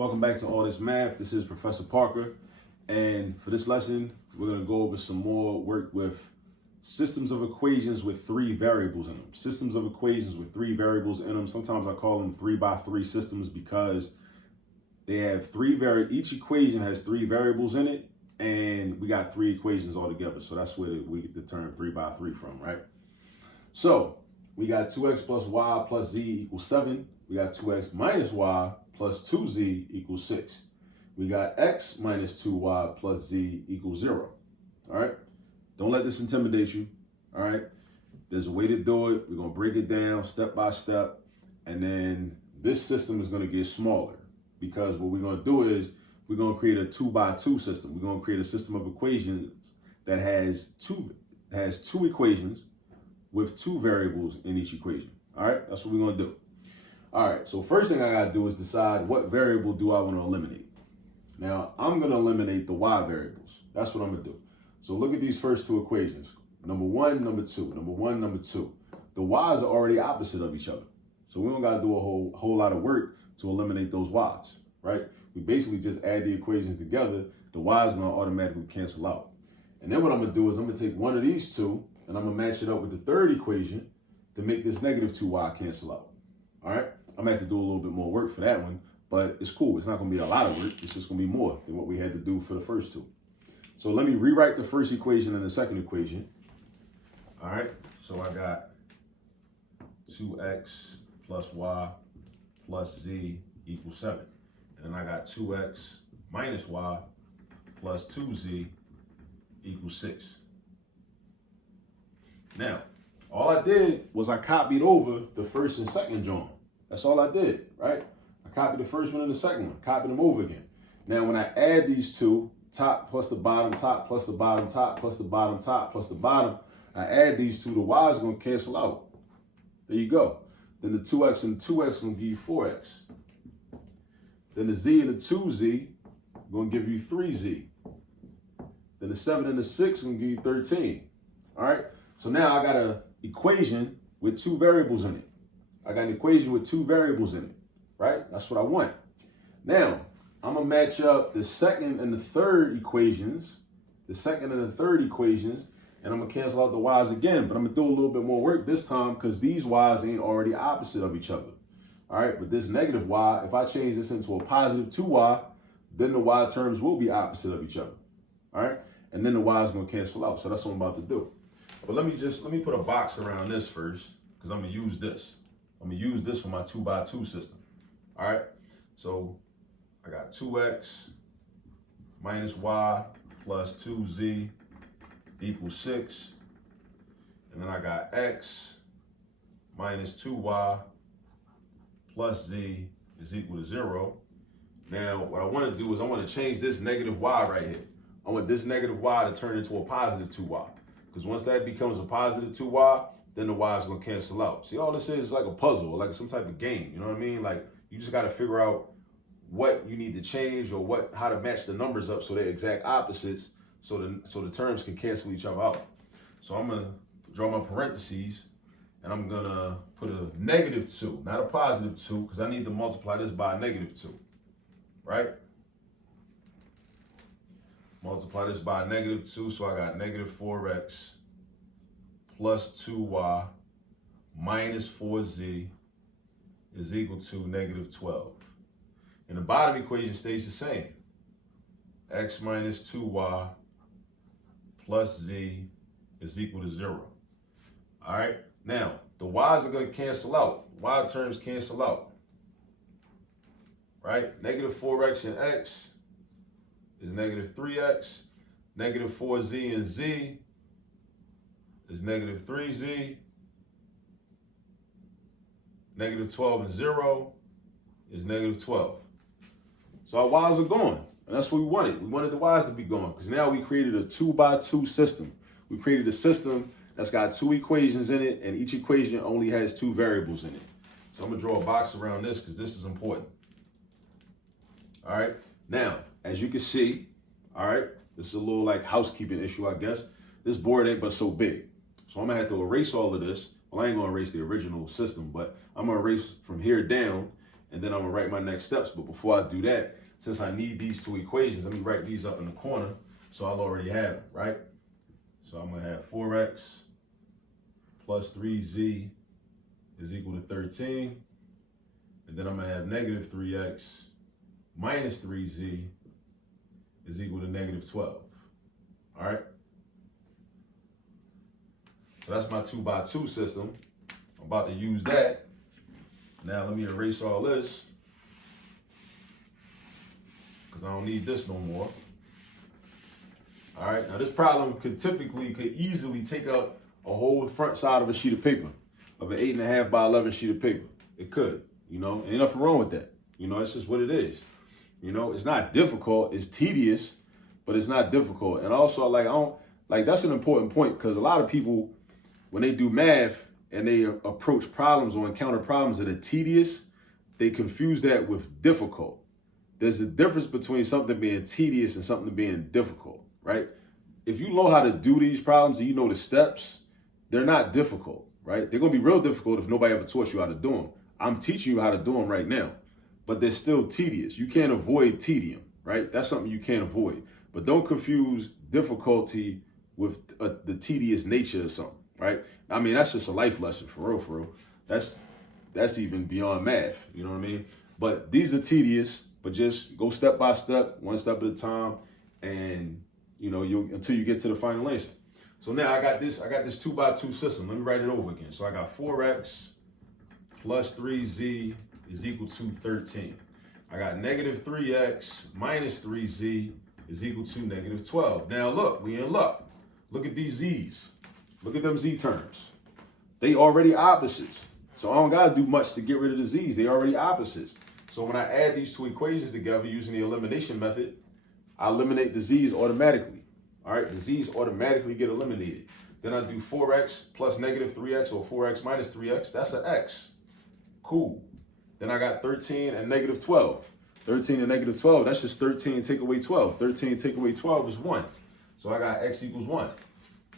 Welcome back to All This Math. This is Professor Parker. And for this lesson, we're going to go over some more work with systems of equations with three variables in them. Systems of equations with three variables in them. Sometimes I call them 3x3 systems because they have each equation has three variables in it, and we got three equations all together. So that's where we get the term 3x3 from, right? So we got 2x plus y plus z equals 7. We got 2x minus y plus 2z equals 6. We got x minus 2y plus z equals 0. All right? Don't let this intimidate you. All right? There's a way to do it. We're going to break it down step by step. And then this system is going to get smaller because what we're going to do is we're going to create a 2x2 system. We're going to create a system of equations that has two equations with two variables in each equation. All right? That's what we're going to do. All right, so first thing I gotta do is decide what variable do I want to eliminate. Now, I'm gonna eliminate the y variables. That's what I'm gonna do. So look at these first two equations. Number one, number two. Number one, number two. The y's are already opposite of each other. So we don't gotta do a whole lot of work to eliminate those y's, right? We basically just add the equations together. The y's gonna automatically cancel out. And then what I'm gonna do is I'm gonna take one of these two and I'm gonna match it up with the third equation to make this negative 2y cancel out. All right? I'm gonna have to do a little bit more work for that one, but it's cool. It's not gonna be a lot of work. It's just gonna be more than what we had to do for the first two. So let me rewrite the first equation and the second equation. All right, so I got 2x plus y plus z equals 7. And then I got 2x minus y plus 2z equals 6. Now, all I did was I copied over the first and second joint. That's all I did, right? I copied the first one and the second one, copied them over again. Now, when I add these two, top plus the bottom, top plus the bottom, top plus the bottom, top plus the bottom, I add these two, the y is going to cancel out. There you go. Then the 2x and the 2x is going to give you 4x. Then the z and the 2z are going to give you 3z. Then the 7 and the 6 are going to give you 13. All right? So now I got an equation with two variables in it. I got an equation with two variables in it, right? That's what I want. Now, I'm going to match up the second and the third equations, and I'm going to cancel out the y's again, but I'm going to do a little bit more work this time because these y's ain't already opposite of each other. All right, but this negative y, if I change this into a positive 2y, then the y terms will be opposite of each other. All right, and then the y is going to cancel out, so that's what I'm about to do. But let me put a box around this first because I'm going to use this. I'm going to use this for my 2x2 system. All right, so I got 2x minus y plus 2z equals 6. And then I got x minus 2y plus z is equal to 0. Now, what I want to do is I want to change this negative y right here. I want this negative y to turn into a positive 2y. Because once that becomes a positive 2y, then the y is going to cancel out. See, all this is like a puzzle, like some type of game. You know what I mean? Like, you just got to figure out what you need to change or how to match the numbers up so they're exact opposites so the terms can cancel each other out. So I'm going to draw my parentheses, and I'm going to put a negative 2, not a positive 2, because I need to multiply this by a negative 2, right? Multiply this by a negative 2, so I got negative 4x plus 2y minus 4z is equal to negative 12. And the bottom equation stays the same. X minus 2y plus z is equal to 0. All right? Now, the y's are going to cancel out. Y terms cancel out. Right? Negative 4x and x is negative 3x. Negative 4z and z is negative 3z. Negative 12 and 0 is negative 12. So our y's are gone. And that's what we wanted. We wanted the y's to be gone because now we created a 2x2 system. We created a system that's got two equations in it, and each equation only has two variables in it. So I'm going to draw a box around this because this is important. All right. Now, as you can see, all right, this is a little like housekeeping issue, I guess. This board ain't but so big. So I'm going to have to erase all of this. Well, I ain't going to erase the original system, but I'm going to erase from here down. and then I'm gonna write my next steps. But before I do that, since I need these two equations, let me write these up in the corner so I'll already have them, right? So I'm gonna have 4x plus 3z is equal to 13. And then I'm gonna have negative 3x minus 3z is equal to negative 12. All right? So that's my 2x2 system. I'm about to use that. Now let me erase all this, because I don't need this no more. All right, now this problem could easily take up a whole front side of a sheet of paper, of an 8.5 by 11 sheet of paper. It could, ain't nothing wrong with that. It's just what it is. It's not difficult, it's tedious, but it's not difficult. And also, that's an important point, because a lot of people, when they do math and they approach problems or encounter problems that are tedious, they confuse that with difficult. There's a difference between something being tedious and something being difficult, right? If you know how to do these problems and you know the steps, they're not difficult, right? They're gonna be real difficult if nobody ever taught you how to do them. I'm teaching you how to do them right now, but they're still tedious. You can't avoid tedium, right? That's something you can't avoid. But don't confuse difficulty with the tedious nature of something, right? I mean, that's just a life lesson, for real. That's even beyond math, you know what I mean? But these are tedious, but just go step by step, one step at a time, and until you get to the final answer. So now I got this 2x2 system. Let me write it over again. So I got 4x plus 3z is equal to 13. I got negative 3x minus 3z is equal to negative 12. Now look, we in luck. Look at these z's. Look at them z terms. They already opposites. So I don't gotta do much to get rid of the z's. They already opposites. So when I add these two equations together using the elimination method, I eliminate the z's automatically. All right, the z's automatically get eliminated. Then I do 4x plus negative 3x or 4x minus 3x. That's an x. Cool. Then I got 13 and negative 12. 13 and negative 12, that's just 13 take away 12. 13 take away 12 is 1. So I got x equals 1,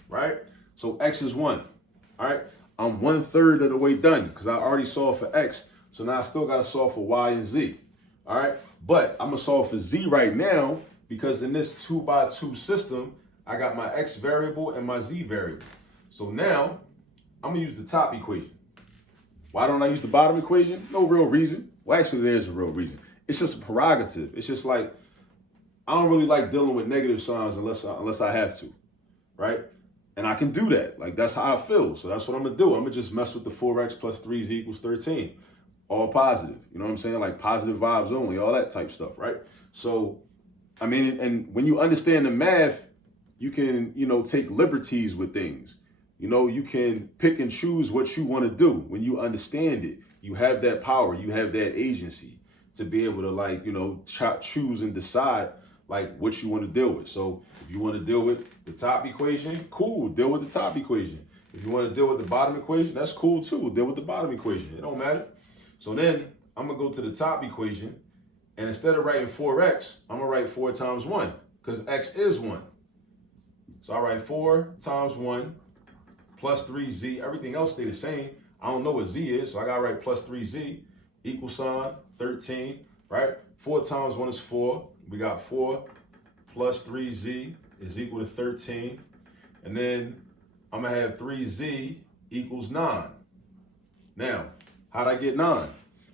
right? So x is 1, all right? I'm 1/3 of the way done because I already solved for x. So now I still got to solve for y and z, all right? But I'm going to solve for z right now because in this 2x2 system, I got my x variable and my z variable. So now I'm going to use the top equation. Why don't I use the bottom equation? No real reason. Well, actually, there's a real reason. It's just a prerogative. It's just like, I don't really like dealing with negative signs unless I have to, right? And I can do that. Like, that's how I feel. So that's what I'm going to do. I'm going to just mess with the 4x plus 3z equals 13. All positive. You know what I'm saying? Like positive vibes only, all that type stuff, right? So, I mean, and when you understand the math, you can, take liberties with things. You can pick and choose what you want to do. When you understand it, you have that power, you have that agency to be able to choose and decide what you want to deal with. So if you want to deal with the top equation, cool, deal with the top equation. If you want to deal with the bottom equation, that's cool too. Deal with the bottom equation. It don't matter. So then I'm going to go to the top equation, and instead of writing 4x, I'm going to write 4 times 1 because x is 1. So I write 4 times 1 plus 3z. Everything else stay the same. I don't know what z is, so I got to write plus 3z equal sign 13, right? 4 times 1 is 4. We got 4 plus 3z is equal to 13. And then I'm going to have 3z equals 9. Now, how'd I get 9?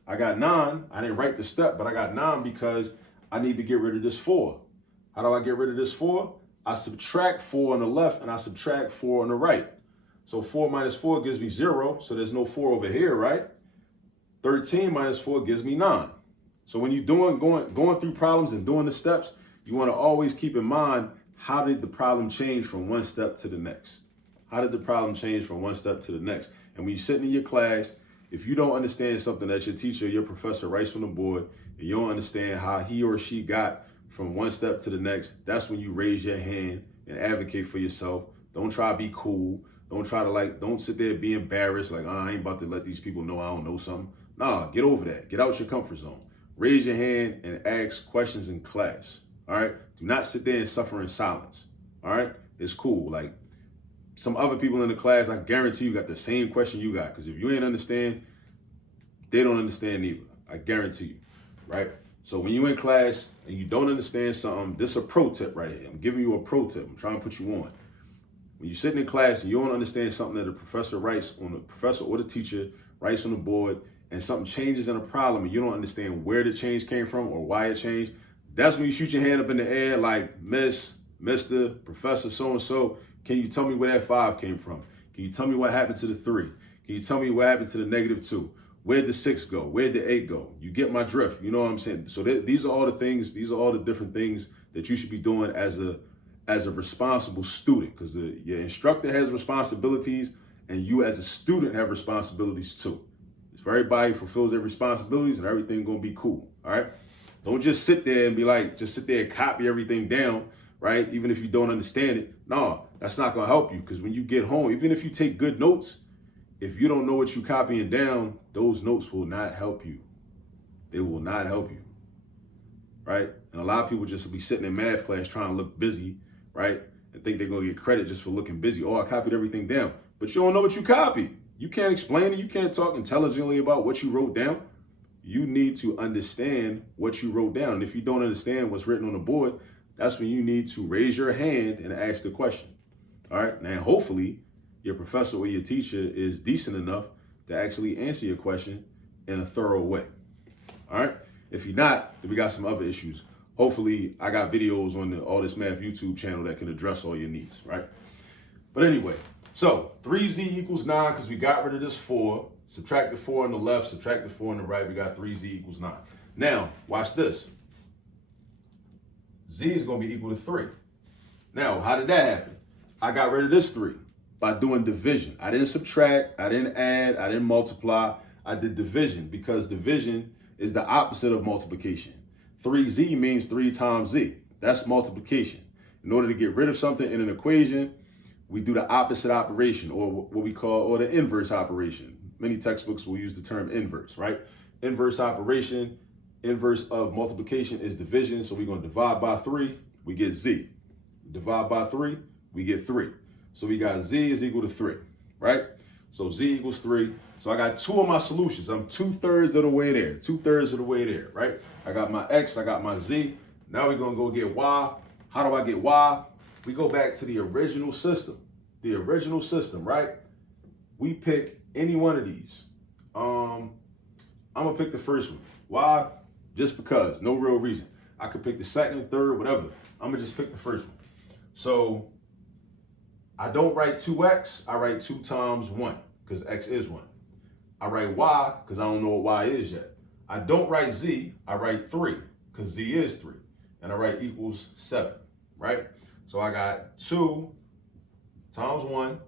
I got 9. I didn't write the step, but I got 9 because I need to get rid of this 4. How do I get rid of this 4? I subtract 4 on the left and I subtract 4 on the right. So 4 minus 4 gives me 0. So there's no 4 over here, right? 13 minus 4 gives me 9. So when you're going through problems and doing the steps, you want to always keep in mind, how did the problem change from one step to the next? How did the problem change from one step to the next? And when you're sitting in your class, if you don't understand something that your teacher, your professor writes on the board, and you don't understand how he or she got from one step to the next, that's when you raise your hand and advocate for yourself. Don't try to be cool. Don't try to don't sit there and be embarrassed. I ain't about to let these people know I don't know something. Nah, get over that. Get out your comfort zone. Raise your hand and ask questions in class. All right. Do not sit there and suffer in silence. All right. It's cool. Some other people in the class, I guarantee you got the same question you got. Because if you ain't understand, they don't understand either. I guarantee you, right? So when you're in class and you don't understand something, this is a pro tip right here. I'm giving you a pro tip. I'm trying to put you on. When you're sitting in class and you don't understand something that the professor writes on the professor or the teacher writes on the board, and something changes in a problem and you don't understand where the change came from or why it changed, that's when you shoot your hand up in the air like, Miss, Mr., Professor, so-and-so, can you tell me where that 5 came from? Can you tell me what happened to the 3? Can you tell me what happened to the -2? Where'd the 6 go? Where'd the 8 go? You get my drift. You know what I'm saying? So these are all the things, these are all the different things that you should be doing as a responsible student, because your instructor has responsibilities and you as a student have responsibilities too. If everybody fulfills their responsibilities and everything gonna be cool, all right? Don't just sit there and be like, just sit there and copy everything down, right? Even if you don't understand it. No, that's not gonna help you, because when you get home, even if you take good notes, if you don't know what you're copying down, those notes will not help you. They will not help you, right? And a lot of people just will be sitting in math class trying to look busy, right? And think they're gonna get credit just for looking busy. Oh, I copied everything down. But you don't know what you copied. You can't explain it. You can't talk intelligently about what you wrote down. You need to understand what you wrote down. And if you don't understand what's written on the board, that's when you need to raise your hand and ask the question. All right, now hopefully your professor or your teacher is decent enough to actually answer your question in a thorough way. All right, if you're not, then we got some other issues. Hopefully I got videos on the All This Math YouTube channel that can address all your needs, right? But anyway, so 3z equals 9 because we got rid of this 4. Subtract the 4 on the left, subtract the 4 on the right, we got 3z equals 9. Now, watch this. Z is going to be equal to 3. Now, how did that happen? I got rid of this 3 by doing division. I didn't subtract, I didn't add, I didn't multiply. I did division because division is the opposite of multiplication. 3z means 3 times z. That's multiplication. In order to get rid of something in an equation, we do the opposite operation, or what we call, or the inverse operation. Many textbooks will use the term inverse, right? Inverse operation, inverse of multiplication is division. So we're going to divide by 3, we get z. Divide by 3, we get 3. So we got z is equal to 3, right? So z equals 3. So I got 2 of my solutions. I'm 2/3 of the way there, 2/3 of the way there, right? I got my x, I got my z. Now we're going to go get y. How do I get y? We go back to the original system. The original system, right? We pick any one of these. I'm going to pick the first one. Why? Just because. No real reason. I could pick the second, third, whatever. I'm going to just pick the first one. So I don't write 2x. I write 2 times 1 because x is 1. I write y because I don't know what y is yet. I don't write z. I write 3 because z is 3. And I write equals 7, right? So I got 2 times 1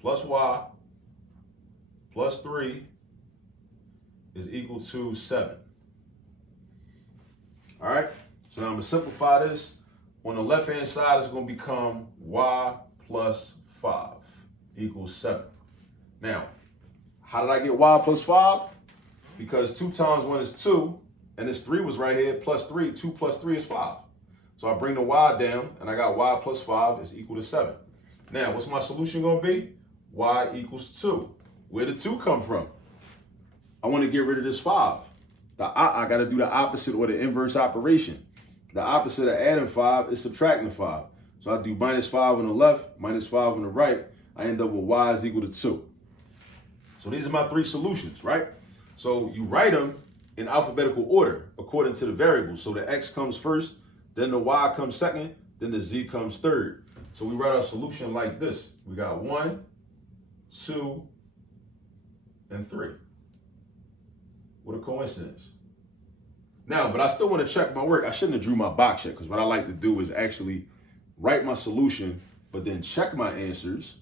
plus y plus 3 is equal to 7. All right, so now I'm going to simplify this. On the left-hand side, it's going to become y plus 5 equals 7. Now, how did I get y plus 5? Because 2 times 1 is 2, and this 3 was right here, plus 3. 2 plus 3 is 5. So I bring the y down, and I got y plus 5 is equal to 7. Now, what's my solution going to be? Y equals 2. Where did 2 come from? I want to get rid of this 5. I got to do the opposite or the inverse operation. The opposite of adding 5 is subtracting 5. So I do minus 5 on the left, minus 5 on the right. I end up with y is equal to 2. So these are my 3 solutions, right? So you write them in alphabetical order according to the variables. So the x comes first, then the y comes second, then the z comes third. So we write our solution like this. We got 1, 2, and 3. What a coincidence. Now, but I still want to check my work. I shouldn't have drew my box yet, because what I like to do is actually write my solution, but then check my answers,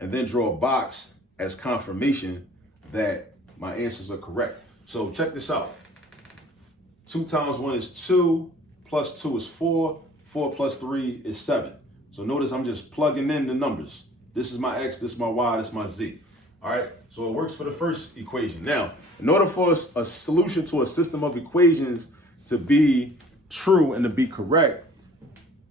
and then draw a box as confirmation that my answers are correct. So check this out. 2 times 1 is 2, plus 2 is 4, 4 plus 3 is 7. So notice I'm just plugging in the numbers. This is my x, this is my y, this is my z. All right, so it works for the first equation. Now, in order for a solution to a system of equations to be true and to be correct,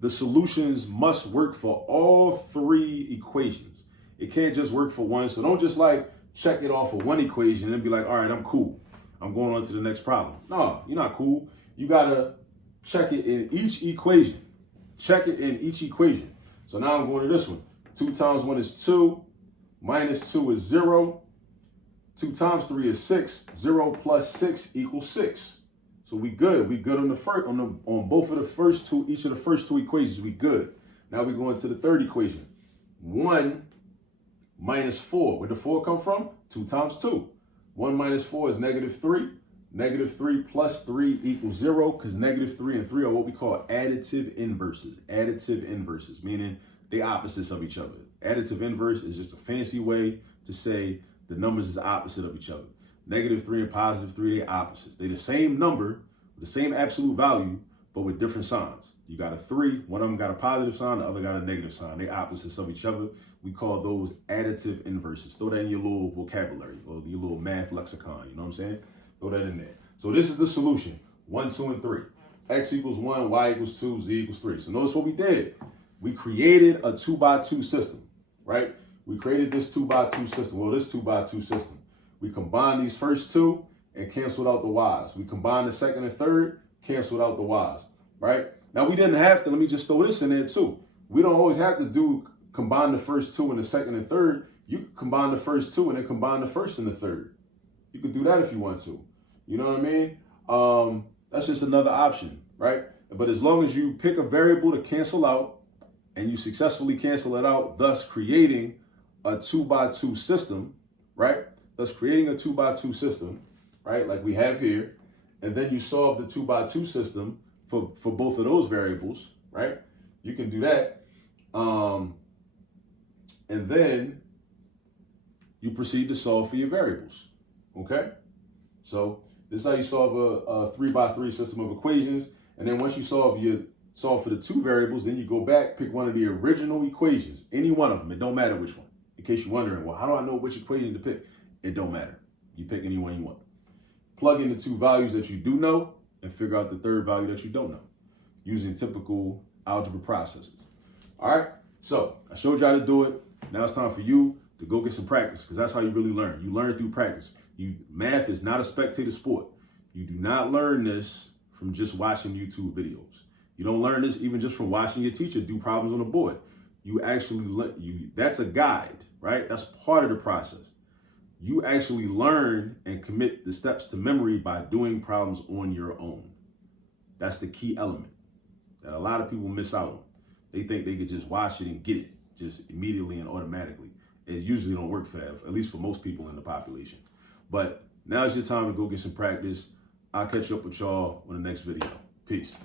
the solutions must work for all 3 equations. It can't just work for one. So don't just like check it off for one equation and be like, all right, I'm cool. I'm going on to the next problem. No, you're not cool. You gotta check it in each equation. Check it in each equation. So now I'm going to this one. 2 times 1 is 2, minus 2 is 0. 2 times 3 is 6. 0 plus 6 equals 6. So we good. We good on the first, on both of the first two, each of the first two equations. We good. Now we go into the third equation. 1 minus 4. Where did the 4 come from? 2 times 2. 1 minus 4 is negative 3. Negative 3 plus 3 equals 0, because negative 3 and 3 are what we call additive inverses. Additive inverses, meaning they opposites of each other. Additive inverse is just a fancy way to say the numbers is opposite of each other. Negative 3 and positive 3, they're opposites. They're the same number, the same absolute value, but with different signs. You got a 3, one of them got a positive sign, the other got a negative sign. They're opposites of each other. We call those additive inverses. Throw that in your little vocabulary or your little math lexicon, you know what I'm saying? Throw that in there. So this is the solution, 1, 2, and 3. X equals 1, Y equals 2, Z equals 3. So notice what we did. We created a 2x2 system, right? We created this 2x2 system. Well, this 2x2 system. We combined these first two and canceled out the Y's. We combined the second and third, canceled out the Y's, right? Now we didn't have to, let me just throw this in there too. We don't always have to combine the first two and the second and third. You can combine the first two and then combine the first and the third. You could do that if you want to. You know what I mean? That's just another option, right? But as long as you pick a variable to cancel out and you successfully cancel it out, thus creating a 2x2 system, right? Thus creating a 2x2 system, right? Like we have here. And then you solve the 2x2 system for both of those variables, right? You can do that. And then you proceed to solve for your variables, okay? So this is how you solve a 3x3 system of equations. And then once you solve for the two variables, then you go back, pick one of the original equations, any one of them. It don't matter which one. In case you're wondering, well, how do I know which equation to pick? It don't matter. You pick any one you want. Plug in the two values that you do know and figure out the third value that you don't know using typical algebra processes. All right. So I showed you how to do it. Now it's time for you to go get some practice, because that's how you really learn. You learn through practice. Math is not a spectator sport. You do not learn this from just watching YouTube videos. You don't learn this even just from watching your teacher do problems on the board. You actually, that's a guide, right? That's part of the process. You actually learn and commit the steps to memory by doing problems on your own. That's the key element that a lot of people miss out on. They think they could just watch it and get it just immediately and automatically. It usually don't work for that, at least for most people in the population. But now's your time to go get some practice. I'll catch up with y'all on the next video. Peace.